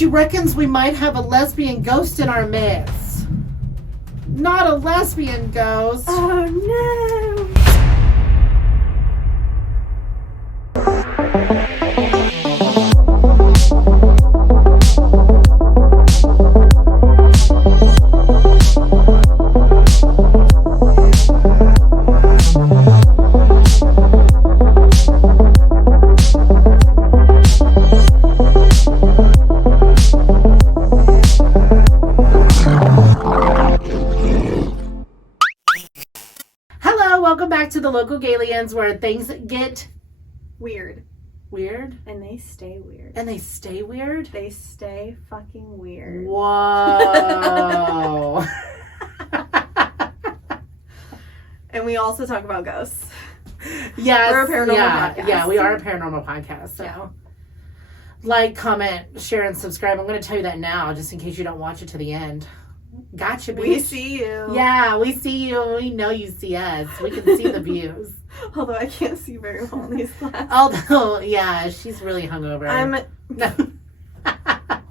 She reckons we might have a lesbian ghost in our midst. Not a lesbian ghost. Oh no. Welcome back to the local Gayliens, where things get weird. Weird? And they stay weird. And they stay weird? They stay fucking weird. Whoa. And we also talk about ghosts. Yes. We're a paranormal podcast. Yeah, we are a paranormal podcast. So, yeah. Like, comment, share, and subscribe. I'm going to tell you that now, just in case you don't watch it to the end. Gotcha, bitch. We see you. Yeah, we see you. We know you see us. We can see the views. Although I can't see very well in these glasses. Although, yeah, she's really hungover.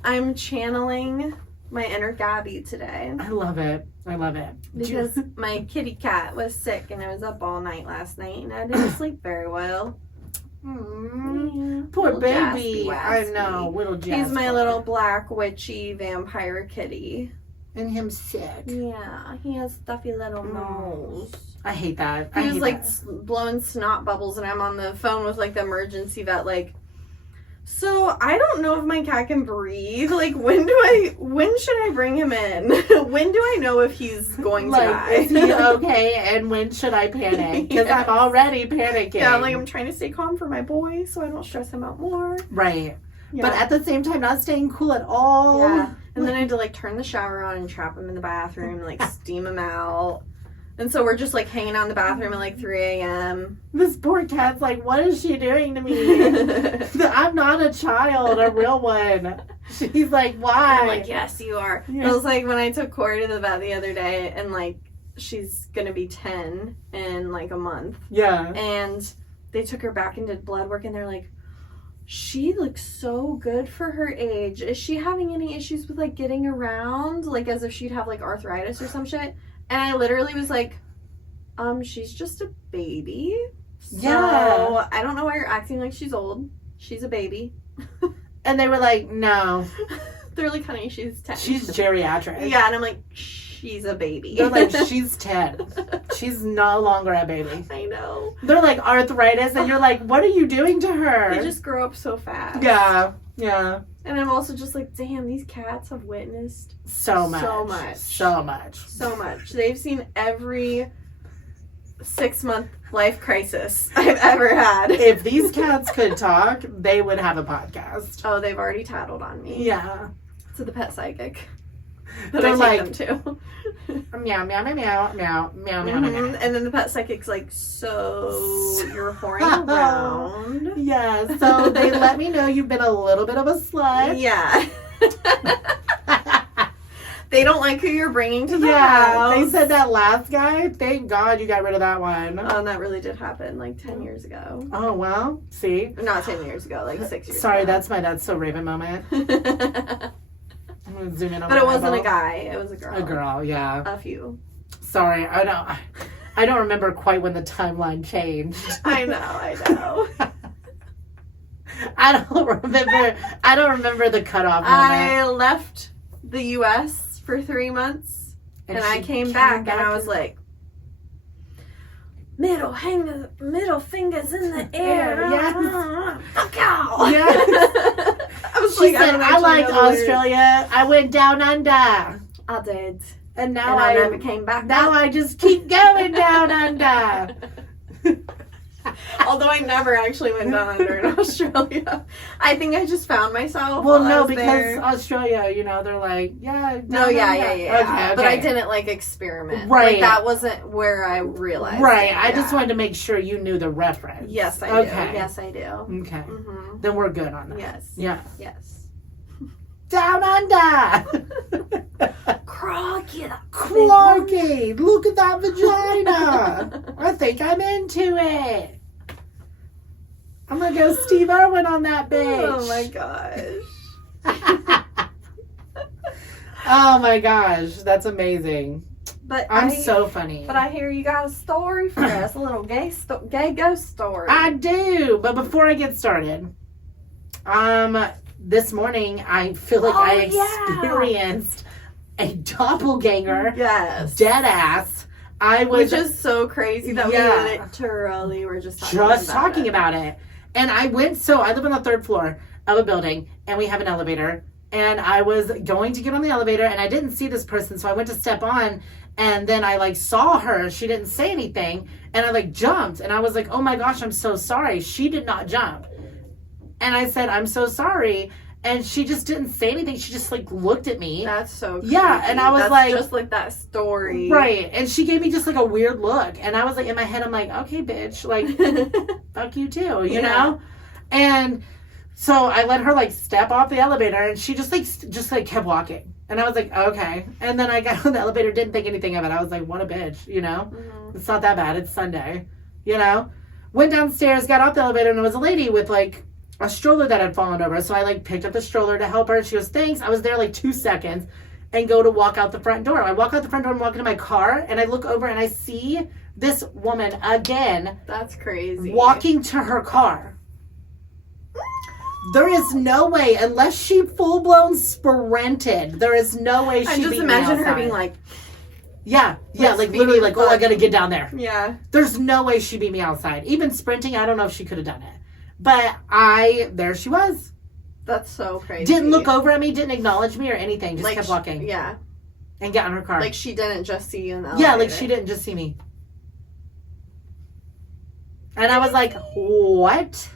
I'm channeling my inner Gabby today. I love it. I love it. Because my kitty cat was sick and I was up all night last night and I didn't sleep very well. Poor Little baby. Jaspy I Waspy. know, little Jasper. He's my little black witchy vampire kitty. And him sick. Yeah, he has stuffy little nose. I hate that. He was like blowing snot bubbles, and I'm on the phone with like the emergency vet, like, so I don't know if my cat can breathe. Like, when should I bring him in? When do I know if he's going to die? Is he okay? And when should I panic? Because I'm already panicking. Yeah, like I'm trying to stay calm for my boy so I don't stress him out more. Right. Yeah. But at the same time, not staying cool at all. Yeah. And then I had to like turn the shower on and trap him in the bathroom and like steam him out. And so we're just like hanging out in the bathroom at like 3 a.m. This poor cat's like, what is she doing to me? I'm not a child, a real one. She's like, why? I'm like, yes, you are. Yeah. It was like when I took Corey to the vet the other day and like she's gonna be 10 in like a month. Yeah. And they took her back and did blood work and they're like, she looks so good for her age. Is she having any issues with like getting around? Like as if she'd have like arthritis or some shit. And I literally was like, she's just a baby. So Yeah. I don't know why you're acting like she's old. She's a baby. And they were like, no. They're like, honey, she's 10. She's geriatric. Yeah, and I'm like, she's a baby. They're like, she's 10. She's no longer a baby. I know. They're like arthritis, and you're like, what are you doing to her? They just grow up so fast. Yeah. Yeah. And I'm also just like, damn, these cats have witnessed So much. So much. They've seen every 6-month life crisis I've ever had. If these cats could talk, they would have a podcast. Oh, they've already tattled on me. Yeah. To the pet psychic. That They're I like, take them to. meow, meow, meow, meow, meow, meow, meow, meow. And then the pet psychic's like, so you're whoring around? Yeah, so they let me know you've been a little bit of a slut. Yeah. They don't like who you're bringing to the house. They said that last guy, thank God you got rid of that one. Oh, and that really did happen like 10 years ago. Oh, well, see? Not 10 years ago, like 6 years Sorry, ago. That's my That's So Raven moment. I'm going to zoom in on But it wasn't a guy, it was a girl. A girl, yeah. A few. Sorry, I don't remember quite when the timeline changed. I know. I don't remember the cutoff moment. I left the U.S. for 3 months, and I came back, and I was like, middle fingers in the air. Yes. Fuck y'all. Yes. She said, I liked Australia. I went down under. I did. And now I never came back. Now I just keep going down under. Although I never actually went down under in Australia. I think I just found myself. Well, no, because there. Australia, they're like, yeah. No, yeah. Okay. But I didn't like experiment. Right. Like, that wasn't where I realized. Right. It. I just wanted to make sure you knew the reference. Yes, I do. Yes, I do. Okay. Mm-hmm. Then we're good on that. Yes. Yeah. Yes. Down under. Clarky, look at that vagina. I think I'm into it. I'm gonna go Steve Irwin on that bitch. Oh my gosh. Oh my gosh, that's amazing. But I'm so funny. But I hear you got a story for us, a little gay ghost story. I do, but before I get started, this morning I feel like I experienced a doppelganger. Yes. Dead ass. Which is so crazy that we literally were just talking about it. And I live on the 3rd floor of a building, and we have an elevator. And I was going to get on the elevator, and I didn't see this person, so I went to step on, and then I saw her. She didn't say anything, and I jumped, and I was like, oh my gosh, I'm so sorry. She did not jump. And I said, I'm so sorry. And she just didn't say anything. She just looked at me. That's so creepy. Yeah, and I was just like that story. Right. And she gave me just a weird look. And I was in my head, I'm like, okay, bitch, fuck you too, you know? And so I let her step off the elevator, and she just kept walking. And I was like, okay. And then I got on the elevator, didn't think anything of it. I was like, what a bitch, you know? Mm-hmm. It's not that bad. It's Sunday, you know? Went downstairs, got off the elevator, and there was a lady with a stroller that had fallen over. So I picked up the stroller to help her. She goes, thanks. I was there 2 seconds and go to walk out the front door. I walk out the front door and walk into my car, and I look over and I see this woman again. That's crazy. Walking to her car. There is no way, unless she full-blown sprinted, there is no way she beat me outside. I just imagine her being literally oh, I gotta get down there. Yeah. There's no way she beat me outside. Even sprinting, I don't know if she could have done it. But there she was. That's so crazy. Didn't look over at me, didn't acknowledge me or anything. Just kept walking. Yeah. And got in her car. She didn't just see you in the elevator. Yeah, she didn't just see me. And I was like, what?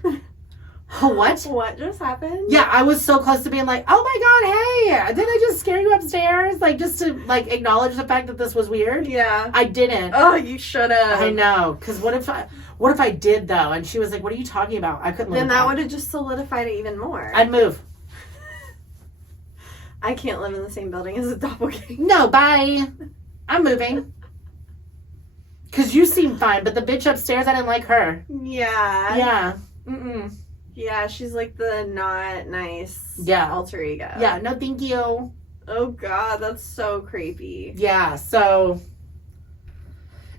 What? What just happened? Yeah, I was so close to being like, oh my god, hey, did I just scare you upstairs? Just to acknowledge the fact that this was weird. Yeah. I didn't. Oh, you should have. I know, because what if I did though? And she was like, what are you talking about? I couldn't live. Then that would have just solidified it even more. I'd move. I can't live in the same building as a doppelganger. No, bye. I'm moving. Because you seem fine, but the bitch upstairs, I didn't like her. Yeah. Yeah. Mm-mm. Yeah, she's the not nice alter ego. Yeah, no thank you. Oh god, that's so creepy. Yeah, so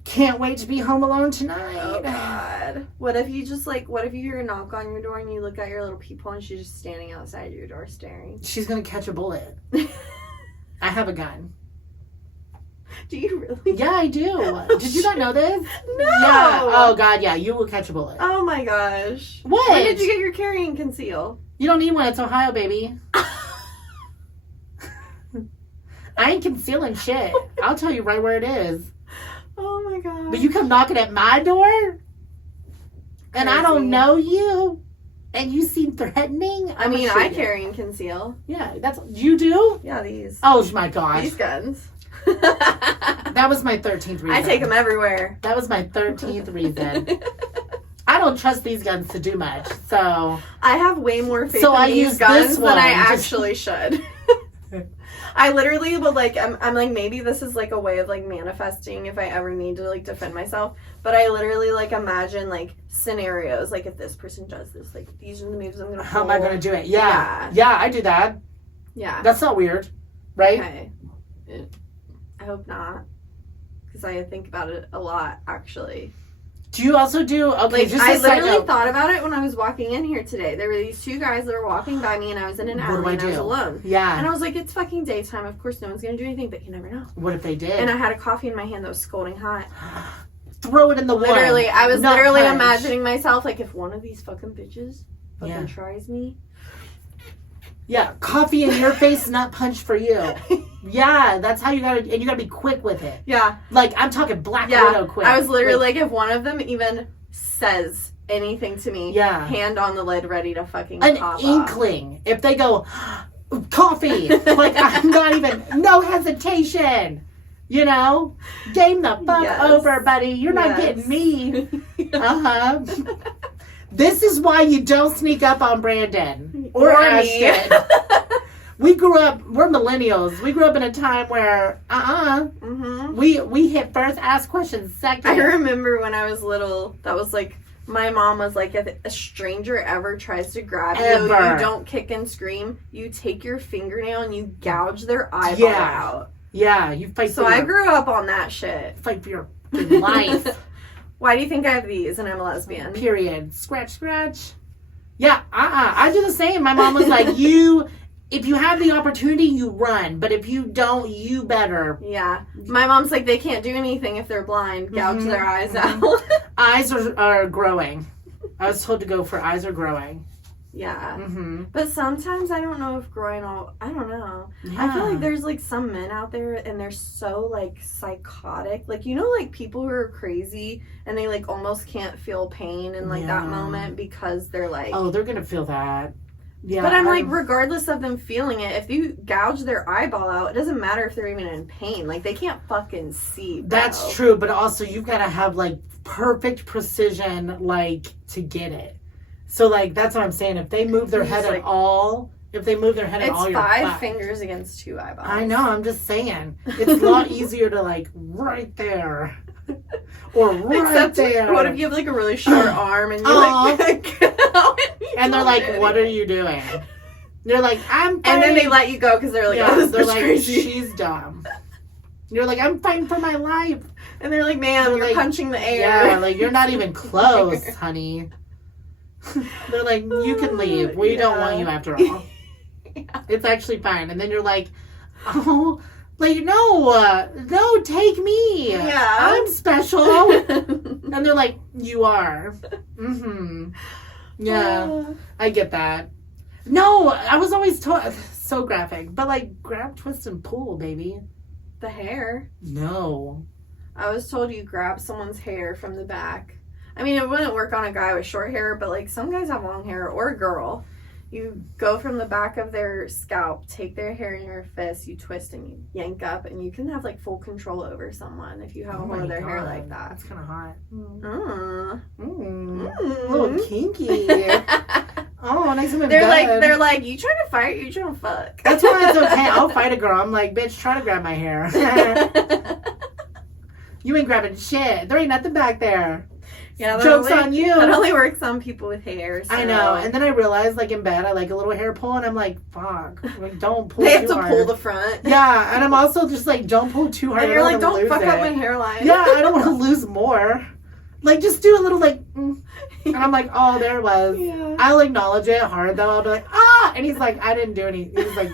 can't wait to be home alone tonight. Oh god. What if you just what if you hear a knock on your door and you look out your little peephole and she's just standing outside your door staring? She's gonna catch a bullet. I have a gun. Do you really? Yeah, I do. Did you not know this? No. Yeah. Oh god, yeah, you will catch a bullet. Oh my gosh. What? When did you get your carry and conceal? You don't need one. It's Ohio, baby. I ain't concealing shit. I'll tell you right where it is. Oh my god. But you come knocking at my door, and I don't know you, and you seem threatening. I carry and conceal. Yeah, you do. Yeah, these. Oh my gosh. These guns. That was my 13th reason. I take them everywhere. That was my 13th reason. I don't trust these guns to do much, so I have way more faith in these guns than I actually should. I literally would I'm maybe this is a way of manifesting if I ever need to defend myself. But I literally imagine scenarios if this person does this, these are the moves I'm gonna pull. How am I gonna do it? Yeah, I do that. Yeah, that's not weird, right? Okay. I hope not, because I think about it a lot actually. Do you also do just I literally thought about it when I was walking in here today. There were these two guys that were walking by me, and I was in an alley and I was alone. Yeah. And I was like, it's fucking daytime. Of course, no one's gonna do anything, but you never know. What if they did? And I had a coffee in my hand that was scalding hot. Throw it in the water. Literally, I was literally imagining myself if one of these fucking bitches fucking tries me. Yeah, coffee in your face, not punch for you. Yeah, that's how you gotta be quick with it. Yeah. I'm talking Black Widow quick. I was literally if one of them even says anything to me, hand on the lid ready to fucking pop an inkling. Off. If they go, coffee, I'm not even, no hesitation. You know? Game the fuck over, buddy. You're not getting me. Uh-huh. This is why you don't sneak up on Brandon or Ashten. We're millennials. We grew up in a time where, we hit first, ask questions second. I remember when I was little, that was My mom was like, if a stranger ever tries to grab you, Ever. you don't kick and scream. You take your fingernail and you gouge their eyeball out. Yeah, you fight So I grew up on that shit. fight for your life. Why do you think I have these and I'm a lesbian? Period. Scratch, scratch. Yeah, I do the same. My mom was like, if you have the opportunity, you run. But if you don't, you better. Yeah. My mom's like, they can't do anything if they're blind. Gouge their eyes out. Eyes are growing. I was told to go for eyes are growing. Yeah. Mm-hmm. But sometimes I don't know if I don't know. Yeah. I feel like there's like some men out there and they're so like psychotic. Like, you know, like people who are crazy and they like almost can't feel pain in like that moment because they're like, oh, they're going to feel that. Yeah. But I'm like, regardless of them feeling it, if you gouge their eyeball out, it doesn't matter if they're even in pain. Like, they can't fucking see. Bro. That's true. But also you've got to have like perfect precision, like to get it. So, like, that's what I'm saying. If they move their head at all, you're It's 5 fingers against 2 eyeballs. I know. I'm just saying. It's a lot easier to, like, right there. Or right there. What if you have, like, a really short arm and you're like... and they're like, what are you doing? They're like, I'm fighting. And then they let you go because they're like, oh, this is crazy. She's dumb. You're like, I'm fighting for my life. And they're like, man, you're like, punching the air. Yeah, like, you're not even close, honey. They're like, you can leave. We don't want you after all. It's actually fine. And then you're like, oh, like, no, take me. Yeah. I'm special. And they're like, you are. Mm-hmm. Yeah, I get that. No, I was always told, so graphic, but like, grab, twist, and pull, baby. The hair. No. I was told you grab someone's hair from the back. I mean, it wouldn't work on a guy with short hair, but like some guys have long hair, or a girl. You go from the back of their scalp, take their hair in your fist, you twist and you yank up, and you can have like full control over someone if you have a hold of their hair like that. That's kind of hot. A A little kinky. Oh, nice and in they're bed. like, you trying to fight? You trying to fuck? That's why it's okay. I'll fight a girl. I'm like, bitch, try to grab my hair. You ain't grabbing shit. There ain't nothing back there. Yeah, Joke's on you. That only works on people with hair. So. I know. And then I realized, like, in bed, I like a little hair pull, and I'm like, fuck. Like, don't pull They too have to hard. pull the front. Yeah, and I'm also just like, don't pull too hard. And you're like, don't fuck it. up my hairline. Yeah, I don't want to lose more. Like, just do a little, like, And I'm like, oh, there it was. Yeah. I'll acknowledge it hard, though. I'll be like, ah! And he's like, I didn't do anything. He's like,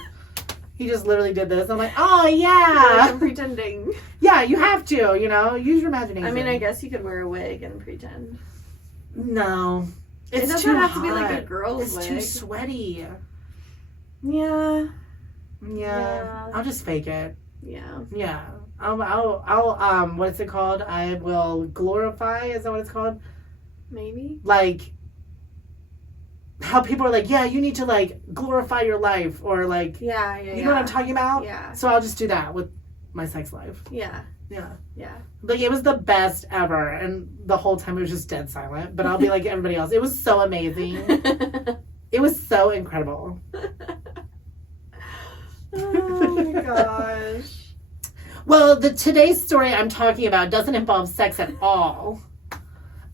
he just literally did this. I'm like, oh, yeah. I'm pretending. Yeah, you have to, use your imagination. I mean, I guess you could wear a wig and pretend. No. It It's doesn't too have hot. to be like a girl's It's wig. too sweaty. Yeah. Yeah. I'll just fake it. Yeah. Yeah. I'll what's it called? I will glorify, is that what it's called? Maybe. Like, how people are like, yeah, you need to, like, glorify your life, or, like, Yeah. you know what I'm talking about? Yeah. So I'll just do that with my sex life. Yeah. Yeah. Yeah. Like, it was the best ever, and the whole time it was just dead silent, but I'll be like everybody else. It was so amazing. It was so incredible. Oh my gosh. Well, today's story I'm talking about doesn't involve sex at all.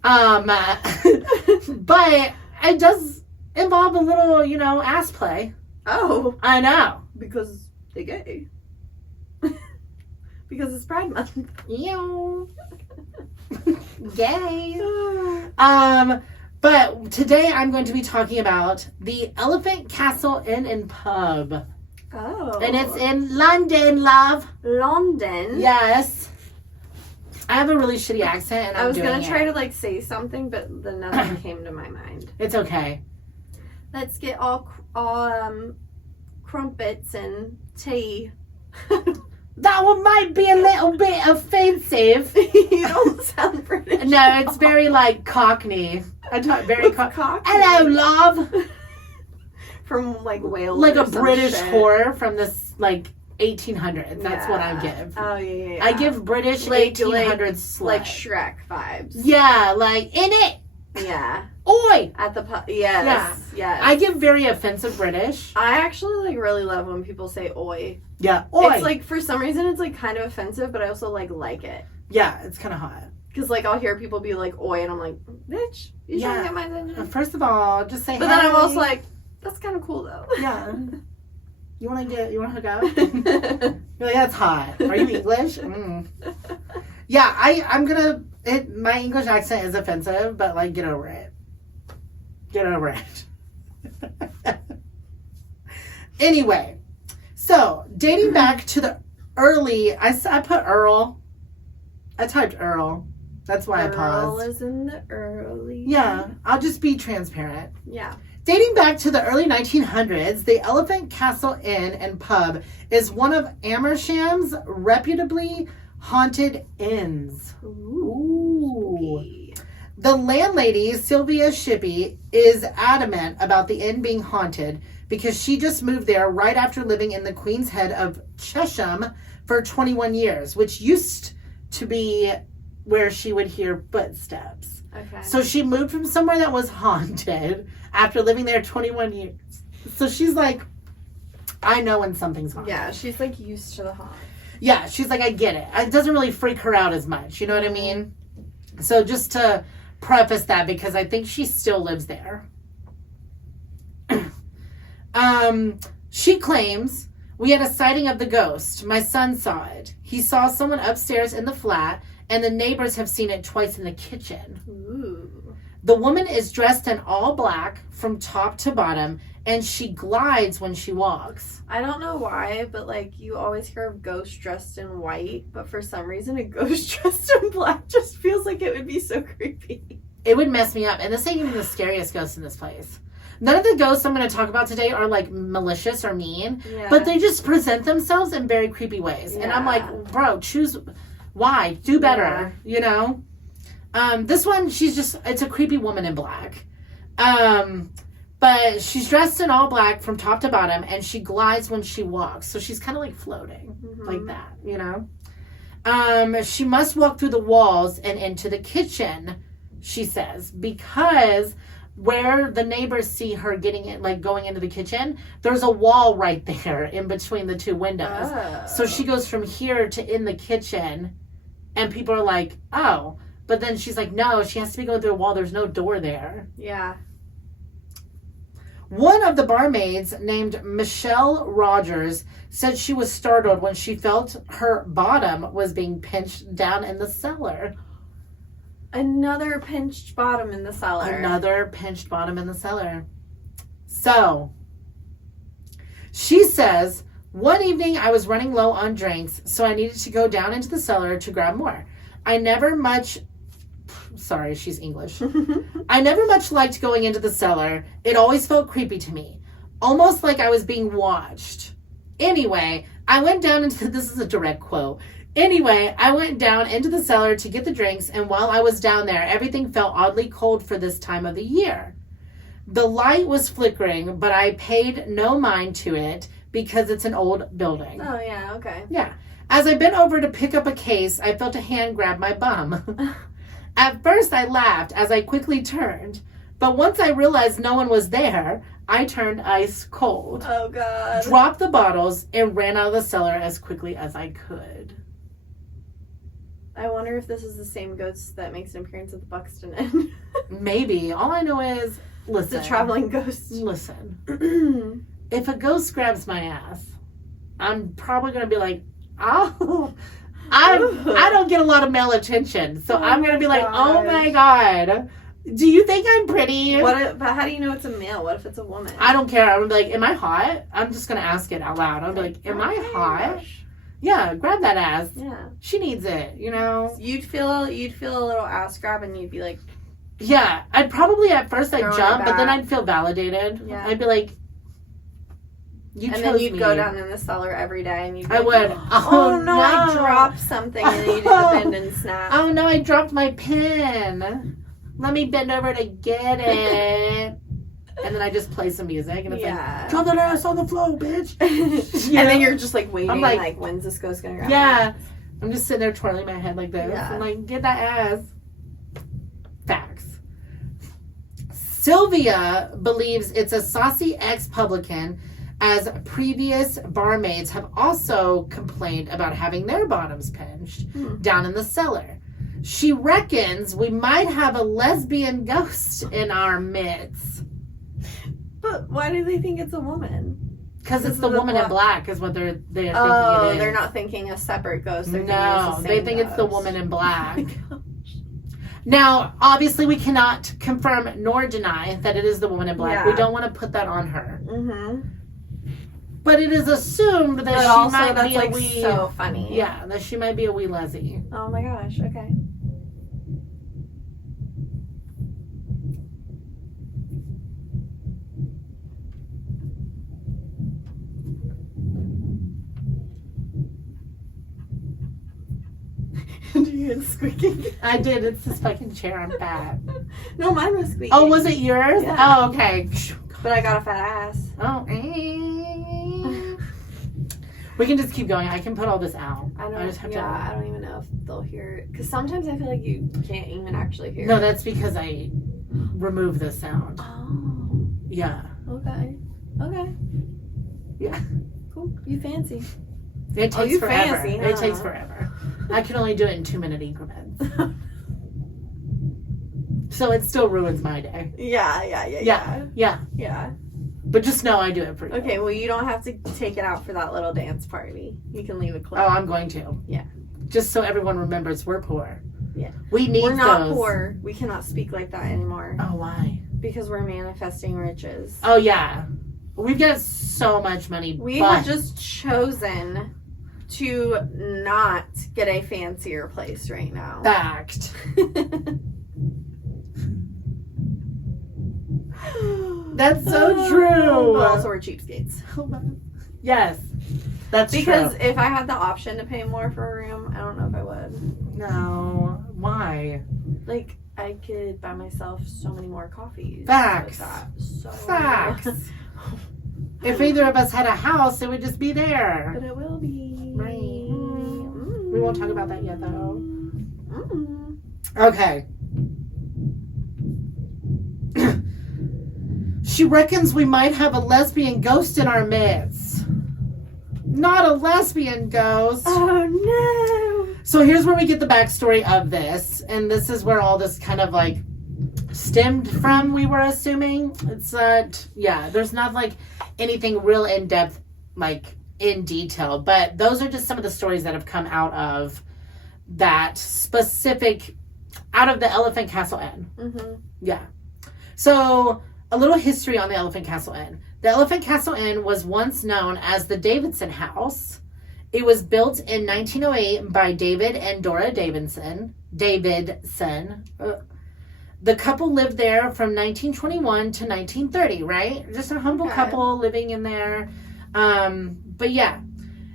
But it does involve a little, ass play. Oh. I know. Because they're gay. Because it's Pride Month. Ew. Gay. But today I'm going to be talking about the Elephant Castle Inn and Pub. Oh. And it's in London, love. London? Yes. I have a really shitty accent, and I was going to try to, like, say something, but then nothing came to my mind. It's okay. Let's get all crumpets and tea. That one might be a little bit offensive. You don't sound British. No, it's very, like, Cockney. I talk very Cockney. Hello, love. From, like, Wales. Like or a some British shit. whore from this, like, 1800s. That's what I give. Oh, yeah. I give British Like 1800s slut. Like Shrek vibes. Yeah, like, in it. Yeah. Oi. At the pub. Yes. Yes. I give very offensive British. I actually, like, really love when people say oi. Yeah, oi. It's, like, for some reason, it's, like, kind of offensive, but I also, like it. Yeah, it's kind of hot. Because, like, I'll hear people be like, oi, and I'm like, bitch, you trying to get my attention? First of all, just say But hey. then I'm also like, that's kind of cool, though. Yeah. You want to hook up? You're like, that's hot. Are you English? Mm. Yeah, I'm going to, my English accent is offensive, but, like, get over it. Get over it. Anyway, so, dating back to the early, I put Earl. I typed Earl. That's why I paused. Earl is in the early. Yeah, I'll just be transparent. Yeah. Dating back to the early 1900s, the Elephant Castle Inn and Pub is one of Amersham's reputably haunted inns. Ooh. The landlady, Sylvia Shippey, is adamant about the inn being haunted because she just moved there right after living in the Queen's Head of Chesham for 21 years, which used to be where she would hear footsteps. Okay. So she moved from somewhere that was haunted after living there 21 years. So she's like, I know when something's haunted. Yeah, she's like used to the haunt. Yeah, she's like, I get it. It doesn't really freak her out as much. You know what I mean? So just to preface that, because I think she still lives there. She claims, we had a sighting of the ghost. My son saw it. He saw someone upstairs in the flat, and the neighbors have seen it twice in the kitchen. Ooh. The woman is dressed in all black from top to bottom, and she glides when she walks. I don't know why, but like you always hear of ghosts dressed in white, but for some reason a ghost dressed in black just feels like it would be so creepy. It would mess me up, and this ain't even the scariest ghost in this place. None of the ghosts I'm going to talk about today are like malicious or mean, but they just present themselves in very creepy ways. Yeah. And I'm like, bro, choose. Why? Do better, you know? This one, it's a creepy woman in black. But she's dressed in all black from top to bottom, and she glides when she walks. So she's kind of like floating, like that, you know? She must walk through the walls and into the kitchen, she says, because where the neighbors see her going into the kitchen, there's a wall right there in between the two windows. Oh. So she goes from here to in the kitchen, and people are like, oh. But then she's like, no, she has to be going through a wall. There's no door there. Yeah. One of the barmaids, named Michelle Rogers, said she was startled when she felt her bottom was being pinched down in the cellar. Another pinched bottom in the cellar. Another pinched bottom in the cellar. So, she says, one evening I was running low on drinks, so I needed to go down into the cellar to grab more. She's English. I never much liked going into the cellar. It always felt creepy to me. Almost like I was being watched. Anyway, I went down into, this is a direct quote. Anyway, I went down into the cellar to get the drinks, and while I was down there, everything felt oddly cold for this time of the year. The light was flickering, but I paid no mind to it because it's an old building. Oh, yeah, okay. Yeah. As I bent over to pick up a case, I felt a hand grab my bum. At first, I laughed as I quickly turned, but once I realized no one was there, I turned ice cold. Oh, God. Dropped the bottles and ran out of the cellar as quickly as I could. I wonder if this is the same ghost that makes an appearance at the Buxton Inn. Maybe. All I know is, listen. The traveling ghost. Listen. If a ghost grabs my ass, I'm probably going to be like, oh, I don't get a lot of male attention. So I'm going to be like, oh my God. Do you think I'm pretty? But how do you know it's a male? What if it's a woman? I don't care. I'm like, am I hot? I'm just going to ask it out loud. I'm like, am I hot? Yeah, grab that ass. Yeah. She needs it, you know? You'd feel a little ass grab and you'd be like... Yeah, I'd probably at first jump, but then I'd feel validated. Yeah. I'd be like, and then you'd go down in the cellar every day and you'd be I would. Oh no, I dropped something and then you did a bend and snap. Oh no, I dropped my pen. Let me bend over to get it. And then I just play some music and it's like, drop that ass on the floor, bitch. And then you're just like waiting, like when's this ghost gonna grab me? I'm just sitting there twirling my head like this. I'm like, get that ass. Facts. Sylvia believes it's a saucy ex-publican, as previous barmaids have also complained about having their bottoms pinched down in the cellar. She reckons we might have a lesbian ghost in our midst. But why do they think it's a woman? Because it's the woman in black is what they're thinking it is. They're not thinking a separate ghost. No, they think it's the woman in black. Now, obviously, we cannot confirm nor deny that it is the woman in black. Yeah. We don't want to put that on her. Mm-hmm. But it is assumed that she might be a wee... so funny. Yeah, that she might be a wee leslie. Oh my gosh, okay. Did you hear the squeaking? I did. It's this fucking chair. I'm fat. No, mine was squeaking. Oh, was it yours? Yeah. Oh, okay. But I got a fat ass. Oh. We can just keep going. I can put all this out. I don't. just have to. I don't even know if they'll hear it. Because sometimes I feel like you can't even actually hear. No, it. that's because I remove the sound. Oh. Yeah. Okay. Okay. Yeah. Cool. You fancy. It takes you forever. fancy, It huh? takes forever. I can only do it in 2-minute increments. So it still ruins my day. Yeah. But just know I do it for you. Okay, well, you don't have to take it out for that little dance party. You can leave a clip. Oh, I'm going to. Yeah. Just so everyone remembers we're poor. Yeah. We need We're not those. poor. We cannot speak like that anymore. Oh, why? Because we're manifesting riches. Oh, yeah. We've got so much money. We but... have just chosen to not get a fancier place right now. Fact. That's so true. But also we're cheapskates. Yes. That's because true. if I had the option to pay more for a room, I don't know if I would. No. Why? Like, I could buy myself so many more coffees. Facts. So Facts. If either of us had a house, it would just be there. But it will be. Right. We won't talk about that yet, though. Mm. Okay. She reckons we might have a lesbian ghost in our midst. Not a lesbian ghost. Oh, no. So here's where we get the backstory of this. And this is where all this kind of like stemmed from, we were assuming. It's there's not like anything real in depth, like in detail. But those are just some of the stories that have come out of that specific, out of the Elephant Castle Inn. Mm-hmm. Yeah. So a little history on the Elephant Castle Inn. The Elephant Castle Inn was once known as the Davidson House. It was built in 1908 by David and Dora Davidson. The couple lived there from 1921 to 1930, right? Just a humble couple living in there. But yeah,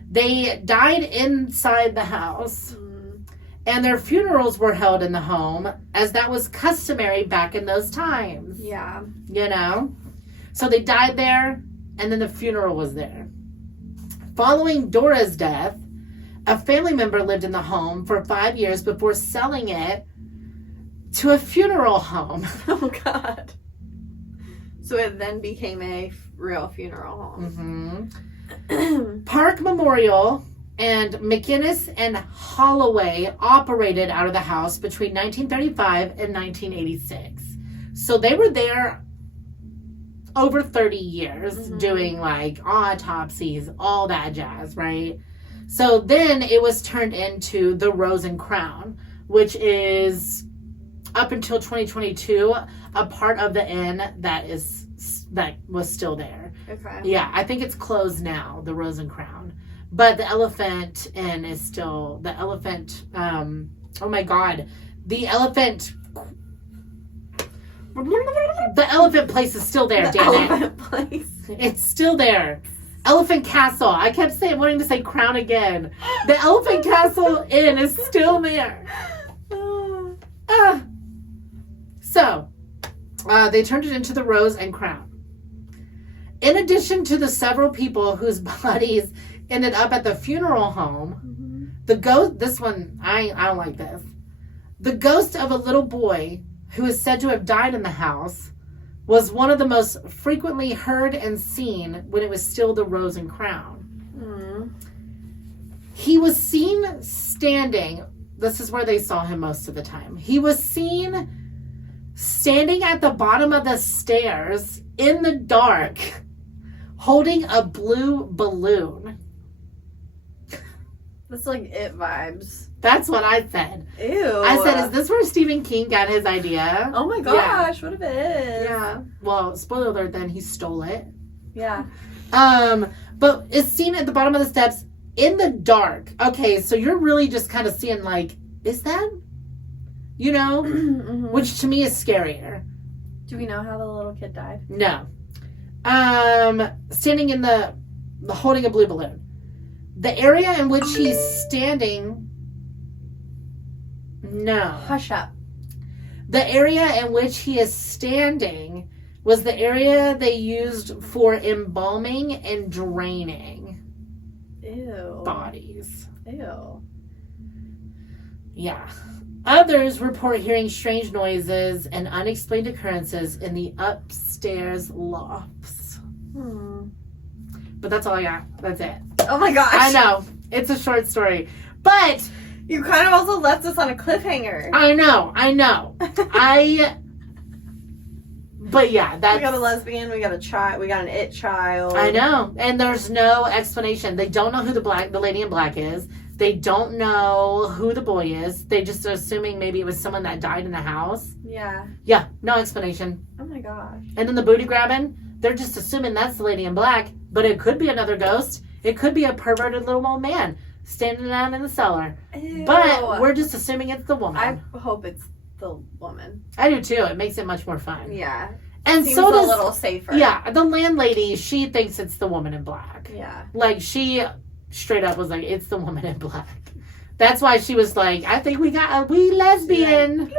they died inside the house. And their funerals were held in the home, as that was customary back in those times. Yeah. You know? So they died there, and then the funeral was there. Following Dora's death, a family member lived in the home for 5 years before selling it to a funeral home. Oh, God. So it then became a real funeral home. Mm-hmm. Park Memorial and McInnes and Holloway operated out of the house between 1935 and 1986. So they were there over 30 years doing like autopsies, all that jazz, right? So then it was turned into the Rose and Crown, which is up until 2022 a part of the inn that was still there. Okay. Yeah, I think it's closed now, the Rose and Crown. But the Elephant Inn is still the Elephant. Oh my God, the Elephant place is still there. Damn it! Place. It's still there. Elephant Castle. I kept wanting to say Crown again. The Elephant Castle Inn is still there. So they turned it into the Rose and Crown. In addition to the several people whose bodies ended up at the funeral home, the ghost, this one, I don't like this. The ghost of a little boy who is said to have died in the house was one of the most frequently heard and seen when it was still the Rose and Crown. He was seen standing this is where they saw him most of the time. He was seen standing at the bottom of the stairs in the dark, holding a blue balloon. That's like It vibes. That's what I said. Ew. I said, is this where Stephen King got his idea? Oh my gosh, what if it is? Yeah. Well, spoiler alert, then he stole it. Yeah. But it's seen at the bottom of the steps in the dark. Okay, so you're really just kind of seeing, like, is that? You know? Mm-hmm. Which to me is scarier. Do we know how the little kid died? No. Standing in the holding a blue balloon. The area in which he's standing. No. Hush up. The area in which he is standing was the area they used for embalming and draining Ew. bodies. Ew. Yeah. Others report hearing strange noises and unexplained occurrences in the upstairs lofts. But that's all I got. That's it. Oh my gosh. I know. It's a short story. But You kind of also left us on a cliffhanger. I know. But yeah, that's... We got a lesbian, we got a child, we got an it child. I know. And there's no explanation. They don't know who the lady in black is. They don't know who the boy is. They just are assuming maybe it was someone that died in the house. Yeah. Yeah, no explanation. Oh my gosh. And then the booty grabbing, they're just assuming that's the lady in black, but it could be another ghost. It could be a perverted little old man standing down in the cellar. Ew. But we're just assuming it's the woman. I hope it's the woman. I do too. It makes it much more fun. Yeah. And Seems so does a little safer. Yeah, the landlady, she thinks it's the woman in black. Yeah. Like, she straight up was like, it's the woman in black. That's why she was like, I think we got a wee lesbian.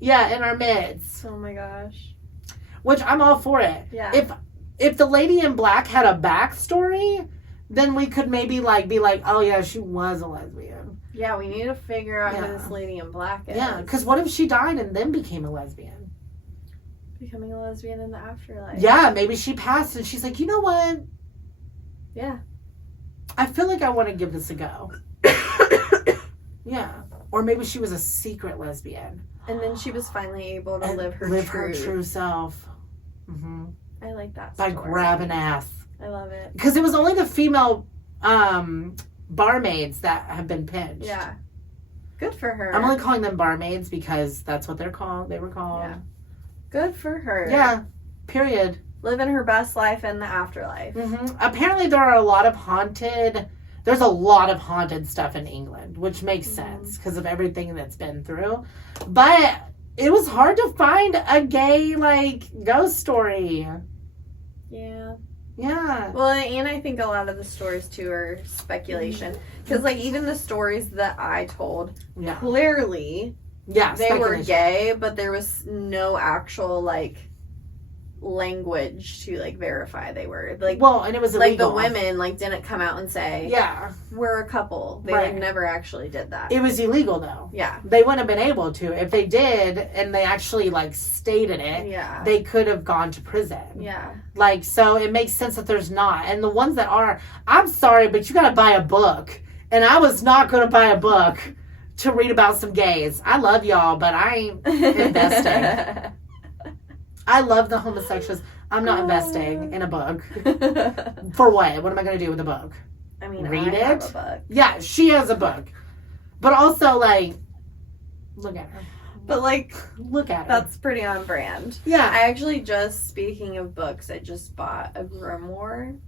Yeah, in our midst. Oh my gosh. Which I'm all for it. Yeah. If the lady in black had a backstory, then we could maybe like be like, oh yeah, she was a lesbian. Yeah, we need to figure out who this lady in black is. Yeah, because what if she died and then became a lesbian? Becoming a lesbian in the afterlife. Yeah, maybe she passed and she's like, you know what? Yeah. I feel like I want to give this a go. Yeah. Or maybe she was a secret lesbian. And then she was finally able to And live her true self. Mm-hmm. I like that By story. grabbing ass. I love it. Because it was only the female barmaids that have been pinched. Yeah. Good for her. I'm only calling them barmaids because that's what they were called. Yeah. Good for her. Yeah. Period. Living her best life in the afterlife. Mm-hmm. Apparently there are a lot of haunted stuff in England, which makes sense because of everything that's been through. But it was hard to find a gay, ghost story. Yeah. Yeah. Well, and I think a lot of the stories, too, are speculation. Because, even the stories that I told, clearly, they were gay, but there was no actual, language to verify they were and it was illegal. The women didn't come out and say we're a couple. They never actually did that. It was illegal though. Yeah, they wouldn't have been able to. If they did and they actually stated it, they could have gone to prison. So it makes sense that there's not. And the ones that are, I'm sorry, but you gotta buy a book, and I was not gonna buy a book to read about some gays. I love y'all, but I ain't investing. I love the homosexuals. I'm not investing in a book. For what? What am I going to do with a book? I mean, read it? Have a book. Yeah, she has a book. But also, look at her. But, look at her. That's pretty on brand. Yeah. I actually speaking of books, I just bought a grimoire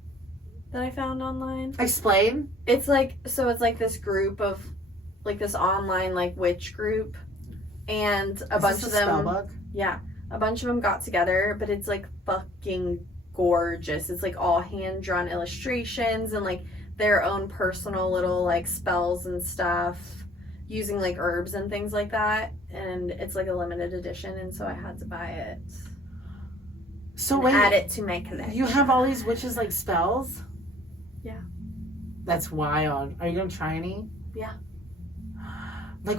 that I found online. Explain. It's it's this group of, this online, witch group. And a bunch of them. Spell book? Yeah. A bunch of them got together, but it's fucking gorgeous. It's all hand-drawn illustrations and their own personal little spells and stuff using herbs and things like that. And it's a limited edition, and so I had to buy it. So add it to my collection. You have all these witches spells? Yeah. That's wild. Are you gonna try any? Yeah.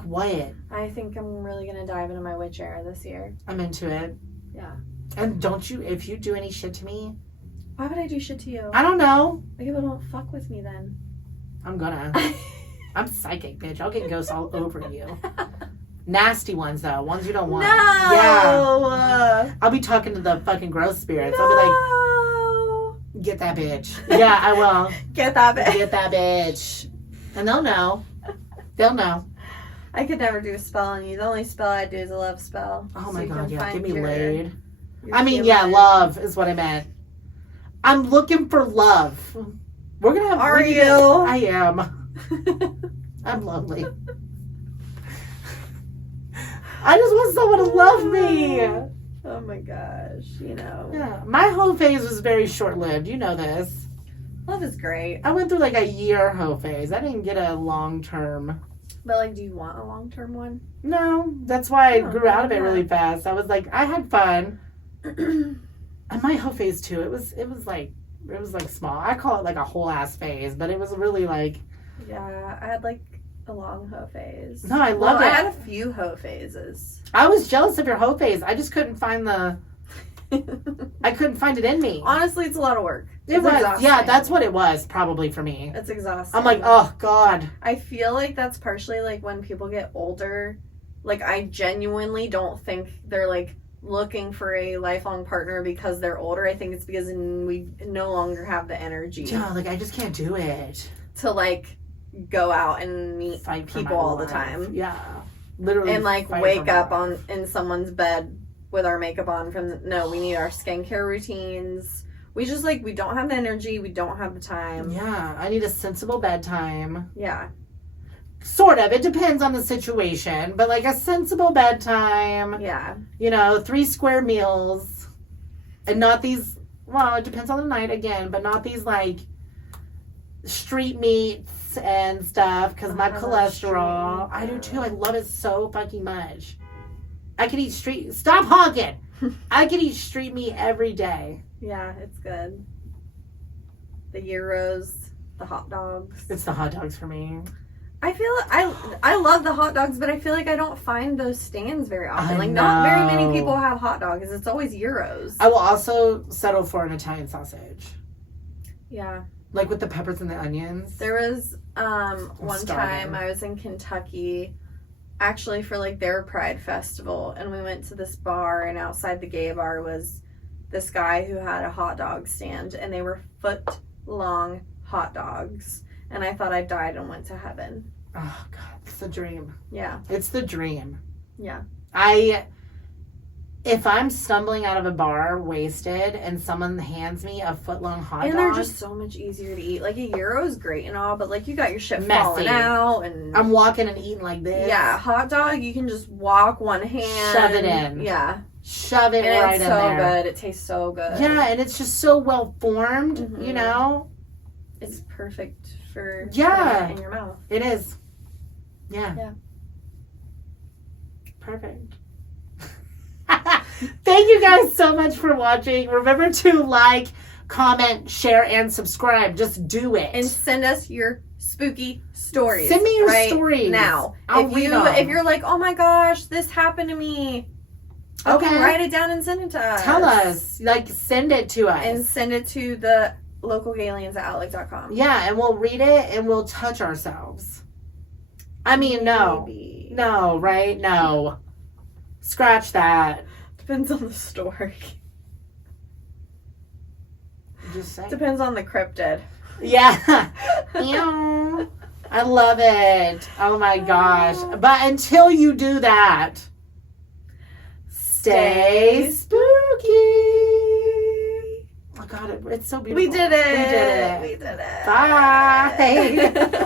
What? I think I'm really gonna dive into my witch era this year. I'm into it. Yeah. And if you do any shit to me... Why would I do shit to you? I don't know. People don't fuck with me then. I'm gonna. I'm psychic, bitch. I'll get ghosts all over you. Nasty ones, though. Ones you don't want. No. Yeah. I'll be talking to the fucking gross spirits. No. I'll be like, get that bitch. Yeah, I will. Get that bitch. Get that bitch. And they'll know. They'll know. I could never do a spell on you. The only spell I do is a love spell. Oh So my you God, can yeah. find Get me your laid. I mean, yeah, human. love is what I meant. I'm looking for love. We're going to have... Are you? I am. I'm lonely. I just want someone to love me. Oh my gosh, you know. Yeah. My hoe phase was very short-lived. You know this. Love is great. I went through like a year hoe phase. I didn't get a long-term... But, like, do you want a long-term one? No. That's why I Oh, grew out of it yeah. really fast. I was like, I had fun. And my hoe phase, too, it was like small. I call it like a whole ass phase, but it was really like... Yeah, I had, like, a long hoe phase. No, I loved it. I had a few hoe phases. I was jealous of your hoe phase. I just couldn't find I couldn't find it in me. Honestly, it's a lot of work. It was, exhausting. yeah, that's what it was probably for me. It's exhausting. I'm like, oh, God. I feel like that's partially, like, when people get older, like, I genuinely don't think they're, like, looking for a lifelong partner because they're older. I think it's because we no longer have the energy Yeah, like, I just can't do it. to, like, go out and meet Fight for people my all the life. time. Yeah. Literally. And, like, fight wake for my up life. in someone's bed with our makeup on no, we need our skincare routines. We just, like, we don't have the energy. We don't have the time. Yeah, I need a sensible bedtime. Yeah. Sort of. It depends on the situation. But, like, a sensible bedtime. Yeah. 3 square meals. And not these... Well, it depends on the night, again. But not these, like, street meats and stuff. Because my I love cholesterol... street I do, meat. too. I love it so fucking much. I could eat street... Stop honking! I could eat street meat every day. Yeah, it's good. The gyros, the hot dogs. It's the hot dogs for me. I feel I love the hot dogs, but I feel like I don't find those stands very often. I Like, not very many know. people have hot dogs. It's always gyros. I will also settle for an Italian sausage. Yeah. Like with the peppers and the onions. There was one starving. time I was in Kentucky, actually for like their Pride Festival, and we went to this bar, and outside the gay bar was this guy who had a hot dog stand, and they were foot-long hot dogs. And I thought I died and went to heaven. Oh, God. It's the dream. Yeah. It's the dream. Yeah. If I'm stumbling out of a bar wasted and someone hands me a foot-long hot And dog. they're just so much easier to eat. Like, a gyro is great and all, but, like, you got your shit Messy. falling out. And I'm walking and eating like this. yeah, hot dog, you can just walk one hand. Shove it in. Yeah. Shove it And right it's in so there. good. It tastes so good. Yeah, and it's just so well formed, Mhm. you know? It's perfect for Yeah. putting it in your mouth. It is. Yeah. Yeah. Perfect. Thank you guys so much for watching. Remember to like, comment, share, and subscribe. Just do it. And send us your spooky stories. Send me your right stories. now. I'll if read 'em. if you're like, oh my gosh, this happened to me. Okay. Write it down and send it to us. Tell us. Like, send it to us. And send it to the local Gayliens at outlook.com. Yeah, and we'll read it and we'll touch ourselves. I mean, no. Maybe. No, right? No. Scratch that. Depends on the story. Just say. Depends on the cryptid. Yeah. Ew. I love it. Oh my gosh. But until you do that, stay spooky. Oh God, it's so beautiful. We did it. We did it. We did it. Bye.